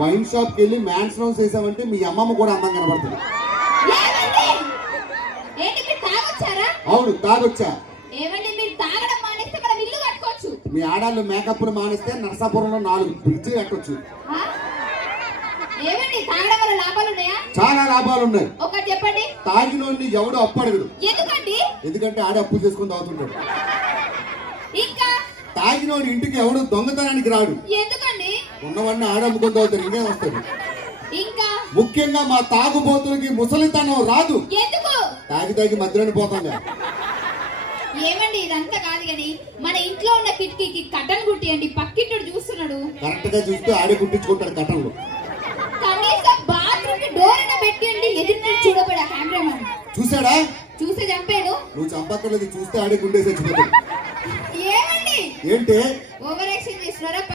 Wine షాప్కి వెళ్ళి man's rounds వేసామంటే మీ అమ్మమ్మ కూడా అందంగా కనబడుతుంది. ఏమండి? ఏంటి మీరు తాగొచ్చారా? అవును, తాగొచ్చా. ఏమండి మీరు తాగడం మానేస్తే మనం ఇల్లు కట్టుకోవచ్చు. మీ ఆడాళ్ళు మేకప్ మానేస్తే నరసాపురంలో 4 బ్రిడ్జి కట్టొచ్చు. ఆ? ఏమండి తాగడం వల్ల లాభాలు ఉన్నాయా? చాలా లాభాలు ఉన్నాయి. ఒకటి చెప్పండి. తాగినోడిని ఎవడు అప్పు అడగడు. ఎందుకండి? ఎందుకంటే ఆడే అప్పులు చేసుకుని తాగుతుంటాడు. ఇంకా తాగినోడి ఇంటికి ఎవడు దొంగతనానికి రాడు. ఎందుకండి? ఉన్నవాడిని ఆడ అమ్ముకొని తాగుతాడు. ఇంకేం వస్తాడు. ఇంకా ముఖ్యంగా మా తాగుబోతులకి ముసలితనం రాదు. ఎందుకు? తాగి మధ్యలోని పోతాం. ఏమండి ఇదంతా కాదు కానీ మన ఇంట్లో ఉన్న కిటికీకి కట్టన్ కుట్టియండి. పక్కింటి చూస్తున్నాడు. కరెక్ట్ గా చూస్తే ఆడే కుట్టించుకుంటాడు కట్టంలో. కనీసం బాత్రూమ్ కి డోర్ అయినా పెట్టండి. ఎదురు చూడబడా కెమెరామన్ చూసాడా? చూస్తే చంపాను. నువ్వు చంపక్కర్లేదు, చూస్తే ఆడే గుండేసి చచ్చిపోతాడు. ఏమండి ఏంటి ఓవర్ యాక్షన్ చేస్తున్నారా?